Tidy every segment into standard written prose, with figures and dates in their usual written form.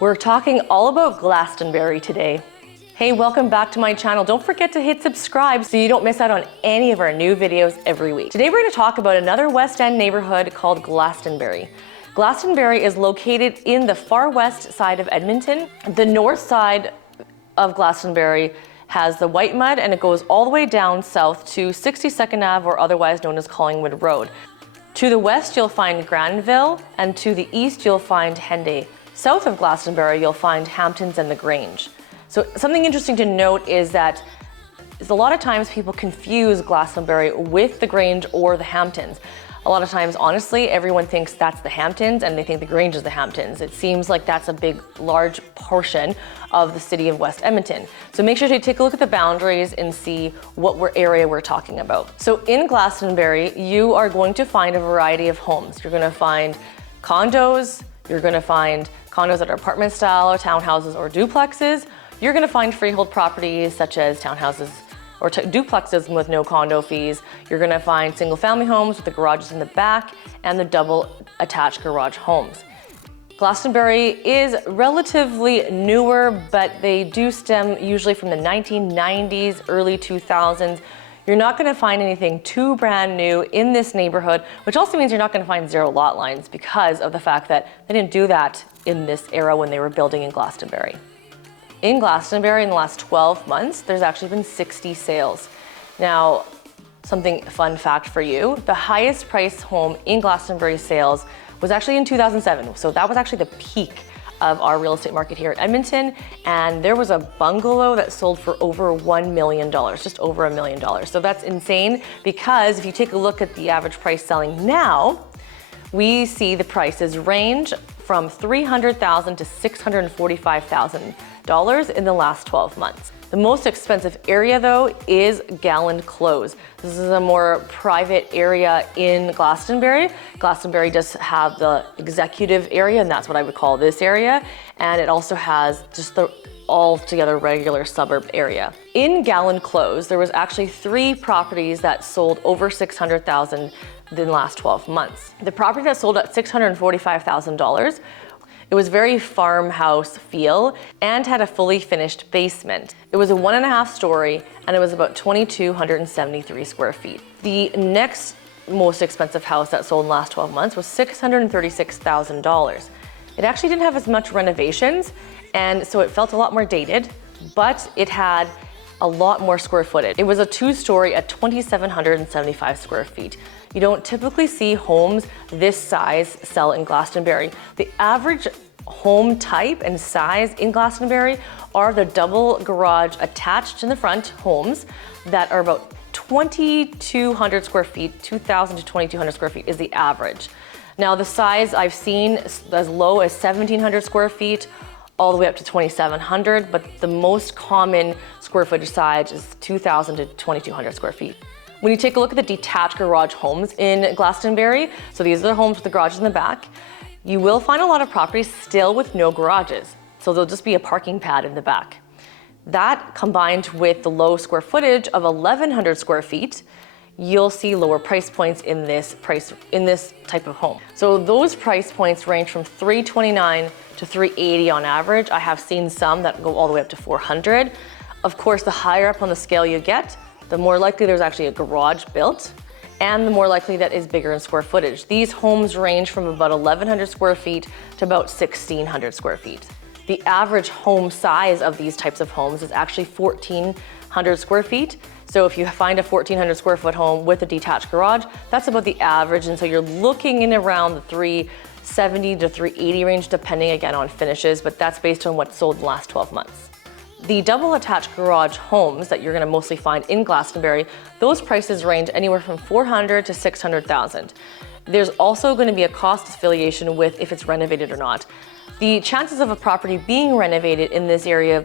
We're talking all about Glastonbury today. Hey, welcome back to my channel. Don't forget to hit subscribe so you don't miss out on any of our new videos every week. Today we're going to talk about another West End neighborhood called Glastonbury. Glastonbury is located in the far west side of Edmonton. The north side of Glastonbury has the White Mud and it goes all the way down south to 62nd Ave, or otherwise known as Collingwood Road. To the west you'll find Granville, and to the east you'll find Henday. South of Glastonbury you'll find Hamptons and the Grange. So something interesting to note is that a lot of times people confuse Glastonbury with the Grange or the Hamptons. A lot of times, honestly, everyone thinks that's the Hamptons and they think the Grange is the Hamptons. It seems like that's a big, large portion of the city of West Edmonton. So make sure to take a look at the boundaries and see what area we're talking about. So in Glastonbury, you are going to find a variety of homes. You're gonna find condos, you're gonna find condos that are apartment style, or townhouses or duplexes. You're gonna find freehold properties such as townhouses or duplexes with no condo fees. You're gonna find single family homes with the garages in the back and the double attached garage homes. Glastonbury is relatively newer, but they do stem usually from the 1990s, early 2000s. You're not gonna find anything too brand new in this neighborhood, which also means you're not gonna find zero lot lines because of the fact that they didn't do that in this era when they were building in Glastonbury. In Glastonbury, in the last 12 months, there's actually been 60 sales. Now, fun fact for you, the highest price home in Glastonbury sales was actually in 2007. So that was actually the peak of our real estate market here in Edmonton. And there was a bungalow that sold for over $1 million, just over $1 million. So that's insane, because if you take a look at the average price selling now, we see the prices range from $300,000 to $645,000 in the last 12 months. The most expensive area though is Galland Close. This is a more private area in Glastonbury. Glastonbury does have the executive area, and that's what I would call this area. And it also has just the altogether regular suburb area. In Galland Close, there was actually 3 properties that sold over $600,000 in the last 12 months. The property that sold at $645,000, it was very farmhouse feel and had a fully finished basement. It was a 1.5 story and it was about 2,273 square feet. The next most expensive house that sold in the last 12 months was $636,000. It actually didn't have as much renovations, and so it felt a lot more dated, but it had a lot more square footage. It was a 2-story at 2,775 square feet. You don't typically see homes this size sell in Glastonbury. The average home type and size in Glastonbury are the double garage attached in the front homes that are about 2,200 square feet, 2,000 to 2,200 square feet is the average. Now the size I've seen as low as 1,700 square feet all the way up to 2,700, but the most common square footage size is 2,000 to 2,200 square feet. When you take a look at the detached garage homes in Glastonbury, so these are the homes with the garages in the back, you will find a lot of properties still with no garages. So there'll just be a parking pad in the back. That combined with the low square footage of 1,100 square feet, you'll see lower price points in this type of home. So those price points range from $329 to $380 on average. I have seen some that go all the way up to $400. Of course, the higher up on the scale you get, the more likely there's actually a garage built, and the more likely that is bigger in square footage. These homes range from about 1,100 square feet to about 1,600 square feet. The average home size of these types of homes is actually 1,400 square feet. So if you find a 1,400 square foot home with a detached garage, that's about the average. And so you're looking in around the 370 to 380 range, depending again on finishes, but that's based on what's sold in the last 12 months. The double attached garage homes that you're gonna mostly find in Glastonbury, those prices range anywhere from $400,000 to $600,000. There's also gonna be a cost affiliation with if it's renovated or not. The chances of a property being renovated in this area,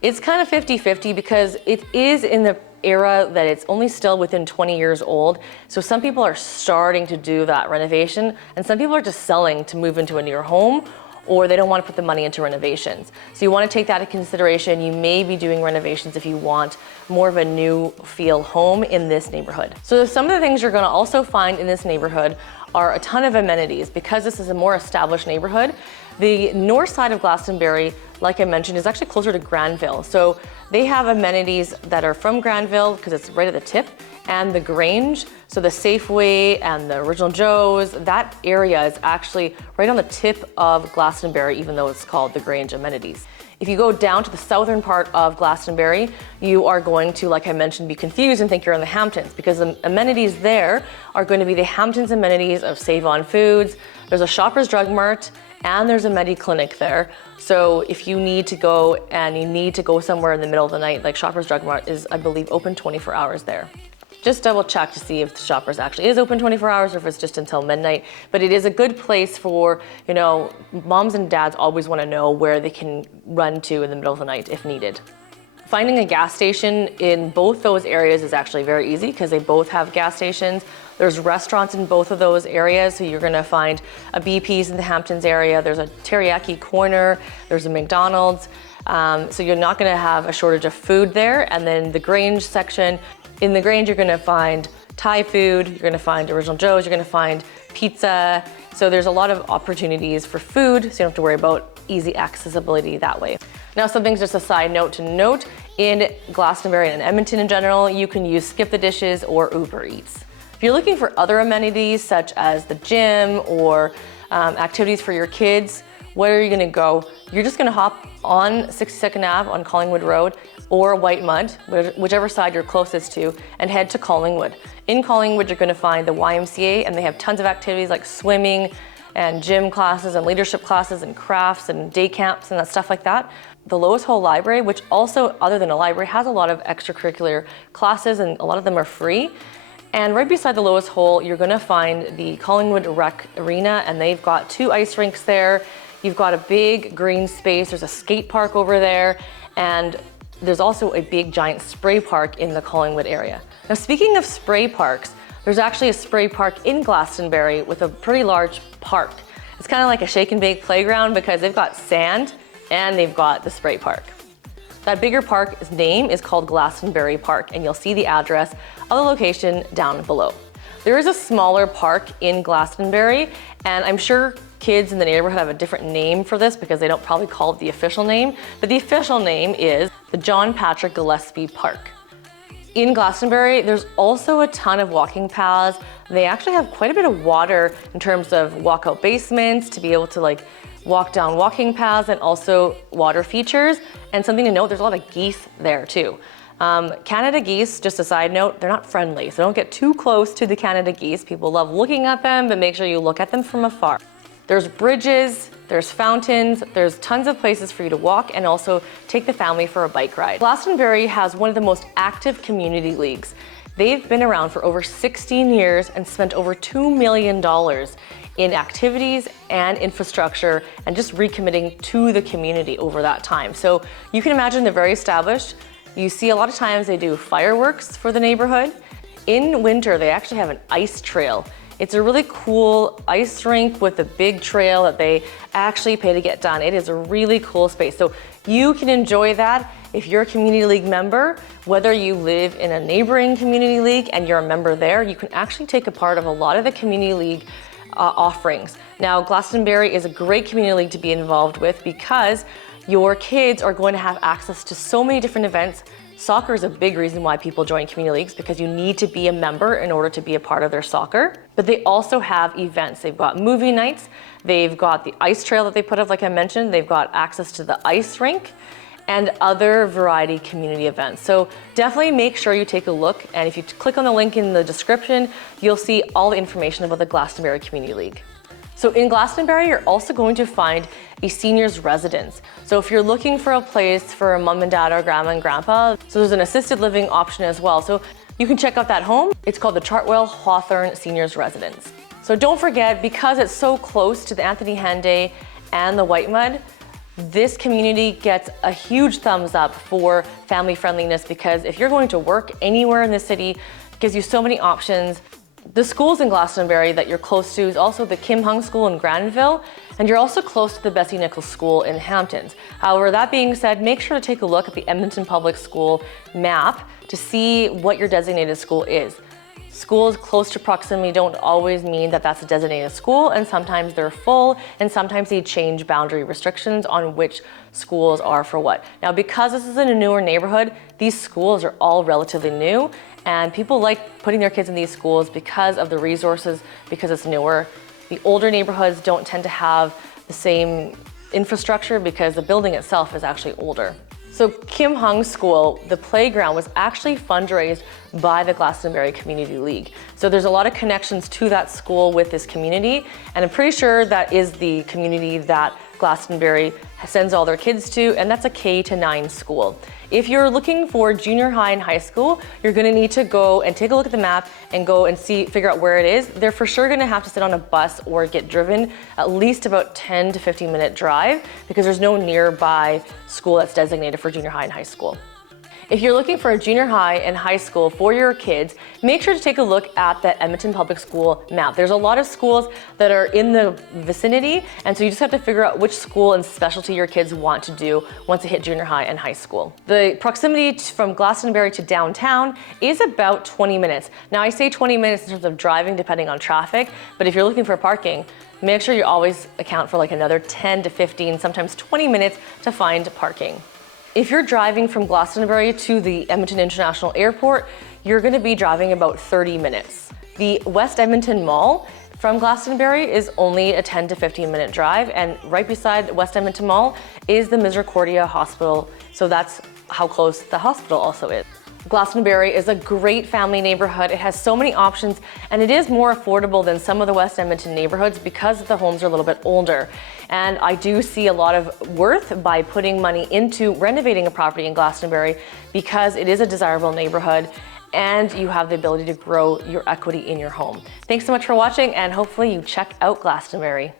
it's kind of 50-50 because it is in the era that it's only still within 20 years old. So some people are starting to do that renovation, and some people are just selling to move into a newer home, or they don't want to put the money into renovations. So you want to take that into consideration. You may be doing renovations if you want more of a new feel home in this neighborhood. So some of the things you're going to also find in this neighborhood are a ton of amenities. Because this is a more established neighborhood, The north side of Glastonbury, like I mentioned, is actually closer to Granville. So they have amenities that are from Granville because it's right at the tip, and the Grange, so the Safeway and the Original Joe's, that area is actually right on the tip of Glastonbury, even though it's called the Grange Amenities. If you go down to the southern part of Glastonbury, you are going to, like I mentioned, be confused and think you're in the Hamptons, because the amenities there are going to be the Hamptons amenities of Save On Foods. There's a Shoppers Drug Mart, and there's a Mediclinic there. So if you need to go and you need to go somewhere in the middle of the night, like Shoppers Drug Mart is, I believe, open 24 hours there. Just double check to see if the Shoppers actually is open 24 hours or if it's just until midnight. But it is a good place for, moms and dads always want to know where they can run to in the middle of the night if needed. Finding a gas station in both those areas is actually very easy because they both have gas stations. There's restaurants in both of those areas, so you're gonna find a BP's in the Hamptons area, there's a Teriyaki Corner, there's a McDonald's, so you're not gonna have a shortage of food there. And then the Grange section, in the Grange you're gonna find Thai food, you're gonna find Original Joe's, you're gonna find pizza, so there's a lot of opportunities for food, so you don't have to worry about easy accessibility that way. Now, something's just a side note to note, in Glastonbury and Edmonton in general, you can use Skip the Dishes or Uber Eats. If you're looking for other amenities such as the gym or activities for your kids, where are you gonna go? You're just gonna hop on 62nd Ave on Collingwood Road or White Mud, whichever side you're closest to, and head to Collingwood. In Collingwood, you're gonna find the YMCA, and they have tons of activities like swimming and gym classes and leadership classes and crafts and day camps and that stuff like that. The Lois Hole Library, which also, other than a library, has a lot of extracurricular classes, and a lot of them are free. And right beside the Lois Hole, you're gonna find the Collingwood Rec Arena, and they've got 2 ice rinks there. You've got a big green space, there's a skate park over there, and there's also a big giant spray park in the Collingwood area. Now, speaking of spray parks, there's actually a spray park in Glastonbury with a pretty large park. It's kind of like a shake and bake playground because they've got sand and they've got the spray park. That bigger park's name is called Glastonbury Park, and you'll see the address of the location down below. There is a smaller park in Glastonbury, and I'm sure kids in the neighborhood have a different name for this because they don't probably call it the official name, but the official name is the John Patrick Gillespie Park. In Glastonbury, there's also a ton of walking paths. They actually have quite a bit of water in terms of walkout basements to be able to walk down walking paths, and also water features. And something to note, there's a lot of geese there too. Canada geese, just a side note, they're not friendly, so don't get too close to the Canada geese. People love looking at them, but make sure you look at them from afar. There's bridges, there's fountains, there's tons of places for you to walk and also take the family for a bike ride. Glastonbury has one of the most active community leagues. They've been around for over 16 years and spent over $2 million in activities and infrastructure and just recommitting to the community over that time. So you can imagine they're very established. You see a lot of times they do fireworks for the neighborhood. In winter, they actually have an ice trail. It's a really cool ice rink with a big trail that they actually pay to get done. It is a really cool space. So you can enjoy that if you're a community league member, whether you live in a neighboring community league and you're a member there, you can actually take a part of a lot of the community league offerings. Now, Glastonbury is a great community league to be involved with because your kids are going to have access to so many different events. Soccer is a big reason why people join community leagues because you need to be a member in order to be a part of their soccer. But they also have events. They've got movie nights, they've got the ice trail that they put up, like I mentioned, they've got access to the ice rink and other variety community events. So definitely make sure you take a look, and if you click on the link in the description, you'll see all the information about the Glastonbury Community League. So in Glastonbury, you're also going to find a seniors residence. So if you're looking for a place for mom and dad or grandma and grandpa, so there's an assisted living option as well. So you can check out that home. It's called the Chartwell Hawthorne Seniors Residence. So don't forget, because it's so close to the Anthony Henday and the White Mud, this community gets a huge thumbs up for family friendliness, because if you're going to work anywhere in the city, it gives you so many options. The schools in Glastonbury that you're close to is also the Kim Hung School in Granville, and you're also close to the Bessie Nichols School in Hamptons. However, that being said, make sure to take a look at the Edmonton Public School map to see what your designated school is. Schools close to proximity don't always mean that that's a designated school, and sometimes they're full, and sometimes they change boundary restrictions on which schools are for what. Now, because this is in a newer neighborhood, these schools are all relatively new, and people like putting their kids in these schools because of the resources, because it's newer. The older neighborhoods don't tend to have the same infrastructure because the building itself is actually older. So Kim Hung School, the playground, was actually fundraised by the Glastonbury Community League. So there's a lot of connections to that school with this community, and I'm pretty sure that is the community that Glastonbury sends all their kids to, and that's a K-9 school. If you're looking for junior high and high school, you're gonna need to go and take a look at the map and go and figure out where it is. They're for sure gonna have to sit on a bus or get driven at least about 10 to 15 minute drive because there's no nearby school that's designated for junior high and high school. If you're looking for a junior high and high school for your kids, make sure to take a look at the Edmonton Public School map. There's a lot of schools that are in the vicinity, and so you just have to figure out which school and specialty your kids want to do once they hit junior high and high school. The proximity from Glastonbury to downtown is about 20 minutes. Now, I say 20 minutes in terms of driving depending on traffic, but if you're looking for parking, make sure you always account for like another 10 to 15, sometimes 20 minutes to find parking. If you're driving from Glastonbury to the Edmonton International Airport, you're gonna be driving about 30 minutes. The West Edmonton Mall from Glastonbury is only a 10 to 15 minute drive, and right beside West Edmonton Mall is the Misericordia Hospital, so that's how close the hospital also is. Glastonbury is a great family neighborhood. It has so many options, and it is more affordable than some of the West Edmonton neighborhoods because the homes are a little bit older. And I do see a lot of worth by putting money into renovating a property in Glastonbury because it is a desirable neighborhood and you have the ability to grow your equity in your home. Thanks so much for watching, and hopefully you check out Glastonbury.